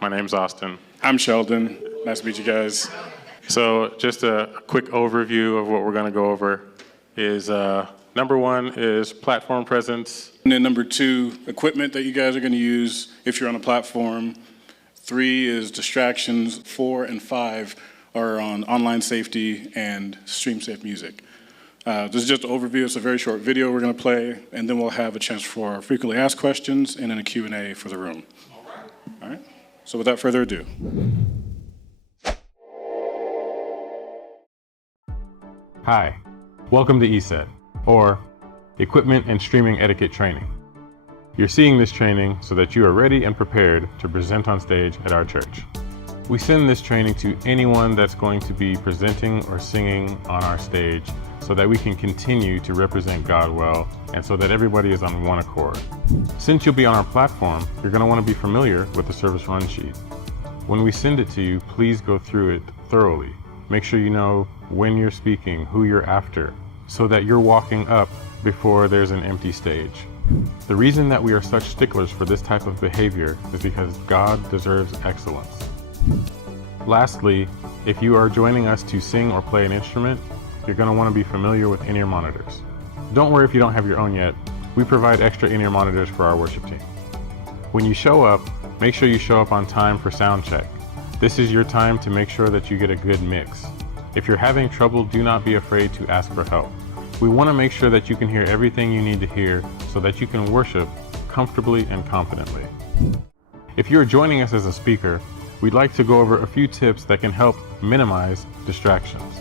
My name's Austin. I'm Sheldon. Nice to meet you guys. So just a quick overview of what we're going to go over is number one is platform presence. And then number two, equipment that you guys are going to use if you're on a platform. 3 is distractions. 4 and 5 are on online safety and stream safe music. This is just an overview. It's a very short video we're going to play, and then we'll have a chance for frequently asked questions and then a Q&A for the room. All right. So without further ado. Hi, welcome to ESET, or Equipment and Streaming Etiquette Training. You're seeing this training so that you are ready and prepared to present on stage at our church. We send this training to anyone that's going to be presenting or singing on our stage so that we can continue to represent God well and so that everybody is on one accord. Since you'll be on our platform, you're going to want to be familiar with the service run sheet. When we send it to you, please go through it thoroughly. Make sure you know when you're speaking, who you're after, so that you're walking up before there's an empty stage. The reason that we are such sticklers for this type of behavior is because God deserves excellence. Lastly, if you are joining us to sing or play an instrument, you're going to want to be familiar with in-ear monitors. Don't worry if you don't have your own yet. We provide extra in-ear monitors for our worship team. When you show up, make sure you show up on time for sound check. This is your time to make sure that you get a good mix. If you're having trouble, do not be afraid to ask for help. We want to make sure that you can hear everything you need to hear so that you can worship comfortably and confidently. If you're joining us as a speaker, we'd like to go over a few tips that can help minimize distractions.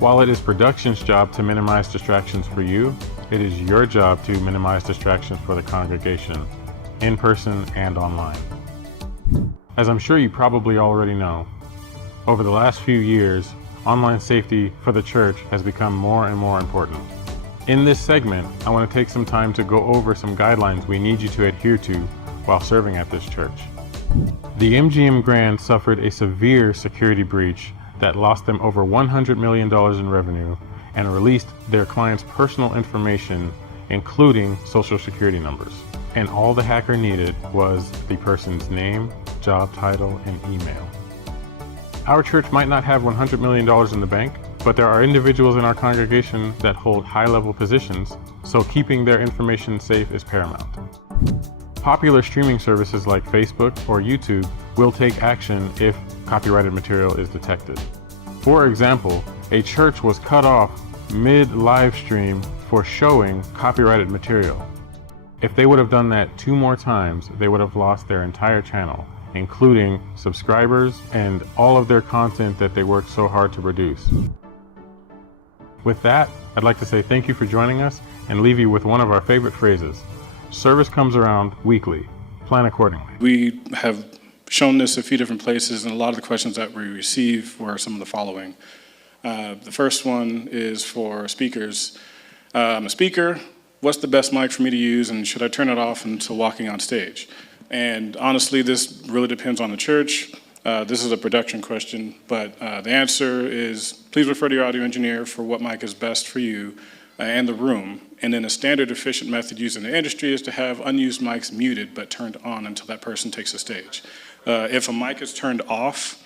While it is production's job to minimize distractions for you, it is your job to minimize distractions for the congregation, in person and online. As I'm sure you probably already know, over the last few years, online safety for the church has become more and more important. In this segment, I want to take some time to go over some guidelines we need you to adhere to while serving at this church. The MGM Grand suffered a severe security breach that lost them over $100 million in revenue and released their clients' personal information, including social security numbers. And all the hacker needed was the person's name, job title, and email. Our church might not have $100 million in the bank, but there are individuals in our congregation that hold high-level positions, so keeping their information safe is paramount. Popular streaming services like Facebook or YouTube will take action if copyrighted material is detected. For example, a church was cut off mid-live stream for showing copyrighted material. If they would have done that 2 more times, they would have lost their entire channel, including subscribers and all of their content that they worked so hard to produce. With that, I'd like to say thank you for joining us and leave you with one of our favorite phrases. Service comes around weekly. Plan accordingly. We have shown this a few different places, and a lot of the questions that we receive were some of the following. The first one is for speakers. I'm a speaker. What's the best mic for me to use, and should I turn it off until walking on stage? And honestly, this really depends on the church. This is a production question, but the answer is please refer to your audio engineer for what mic is best for you and the room. And then a standard efficient method used in the industry is to have unused mics muted but turned on until that person takes the stage. If a mic is turned off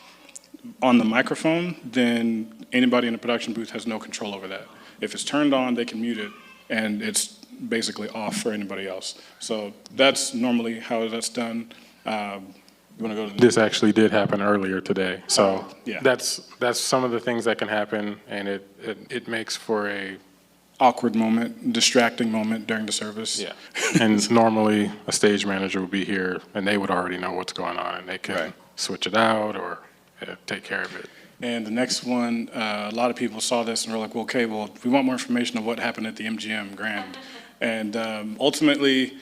on the microphone, then anybody in the production booth has no control over that. If it's turned on, they can mute it, and it's basically off for anybody else. So that's normally how that's done. You want to go to This actually did happen earlier today. So yeah. that's some of the things that can happen, and it makes for a awkward moment, distracting moment during the service. Yeah. And normally a stage manager would be here and they would already know what's going on and they can switch it out or take care of it. And the next one, a lot of people saw this and were like, well, okay, well, we want more information of what happened at the MGM Grand. And ultimately,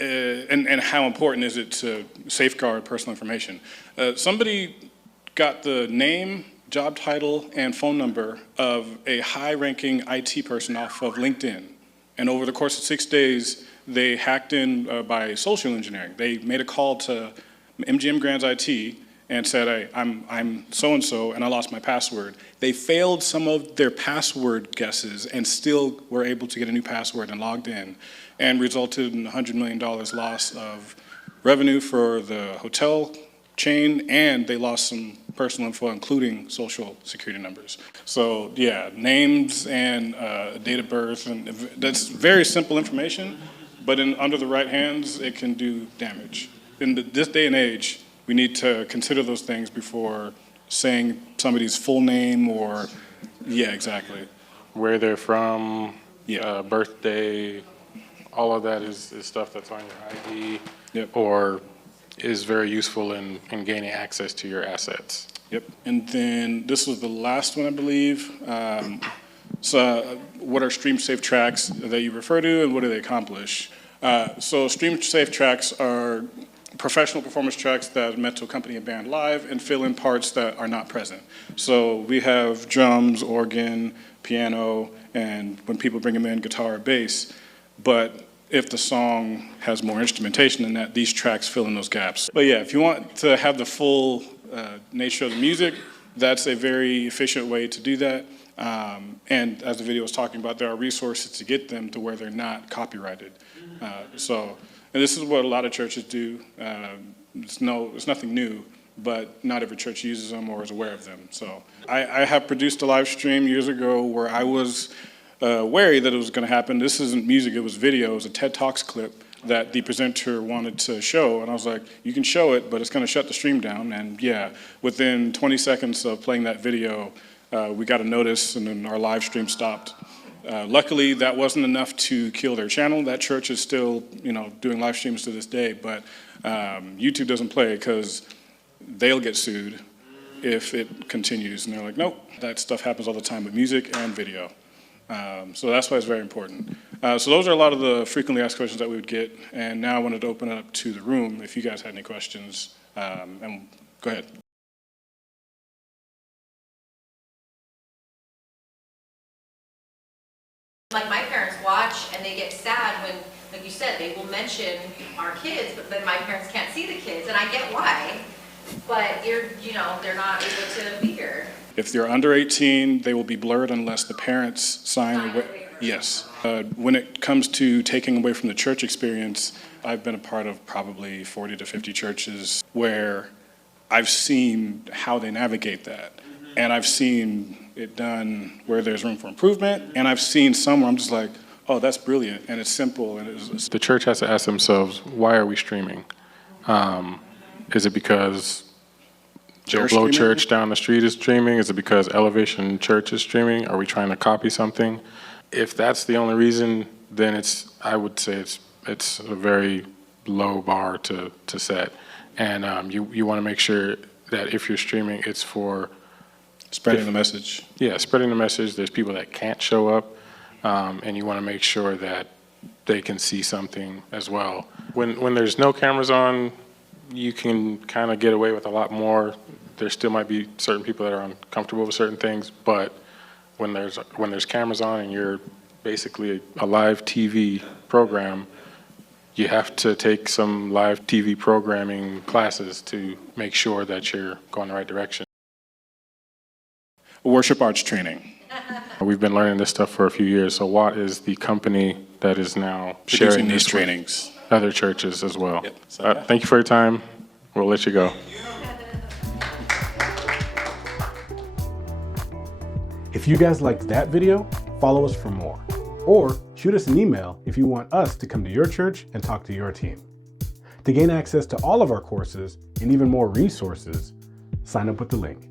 and how important is it to safeguard personal information? Somebody got the name, job title, and phone number of a high-ranking IT person off of LinkedIn. And over the course of 6 days, they hacked in by social engineering. They made a call to MGM Grand's IT and said, hey, I'm so-and-so, and I lost my password. They failed some of their password guesses and still were able to get a new password and logged in, and resulted in $100 million loss of revenue for the hotel chain, and they lost some personal info, including social security numbers. So yeah, names and date of birth, and that's very simple information, but under the right hands, it can do damage. In this day and age, we need to consider those things before saying somebody's full name or, yeah, exactly. Where they're from, Yeah. birthday, all of that is stuff that's on your ID. Yep. Or is very useful in gaining access to your assets. Yep. And then this was the last one, I believe. So what are stream safe tracks that you refer to, and what do they accomplish? So stream safe tracks are professional performance tracks that are meant to accompany a band live and fill in parts that are not present. So we have drums, organ, piano, and when people bring them in, guitar or bass. But if the song has more instrumentation than that, these tracks fill in those gaps. But yeah, if you want to have the full nature of the music, that's a very efficient way to do that. And as the video was talking about, there are resources to get them to where they're not copyrighted. And this is what a lot of churches do. It's nothing new, but not every church uses them or is aware of them. So I have produced a live stream years ago where I was wary that it was going to happen. This isn't music, it was video. It was a TED Talks clip that the presenter wanted to show. And I was like, you can show it, but it's going to shut the stream down. And yeah, within 20 seconds of playing that video, we got a notice and then our live stream stopped. Luckily, that wasn't enough to kill their channel. That church is still, doing live streams to this day, but YouTube doesn't play because they'll get sued if it continues. And they're like, nope, that stuff happens all the time with music and video. So that's why it's very important. So those are a lot of the frequently asked questions that we would get. And now I wanted to open it up to the room if you guys had any questions. And go ahead. Like my parents watch and they get sad when, like you said, they will mention our kids, but then my parents can't see the kids, and I get why. But they're not able to be here. If they're under 18, they will be blurred unless the parents sign a waiver. Yes. When it comes to taking away from the church experience, I've been a part of probably 40 to 50 churches where I've seen how they navigate that. And I've seen it done where there's room for improvement. And I've seen some where I'm just like, oh, that's brilliant. And it's simple. And The church has to ask themselves, why are we streaming? Is it because Joe Blow Church down the street is streaming? Is it because Elevation Church is streaming? Are we trying to copy something? If that's the only reason, then I would say it's a very low bar to set. And you want to make sure that if you're streaming, it's for spreading the message. Yeah, spreading the message. There's people that can't show up, and you want to make sure that they can see something as well. When there's no cameras on, you can kind of get away with a lot more. There still might be certain people that are uncomfortable with certain things, but when there's cameras on and you're basically a live TV program, you have to take some live TV programming classes to make sure that you're going the right direction. Worship arts training. We've been learning this stuff for a few years. So Watt is the company that is now sharing these trainings with other churches as well. Yep. So, Thank you for your time. We'll let you go. If you guys liked that video, follow us for more. Or shoot us an email if you want us to come to your church and talk to your team. To gain access to all of our courses and even more resources, sign up with the link.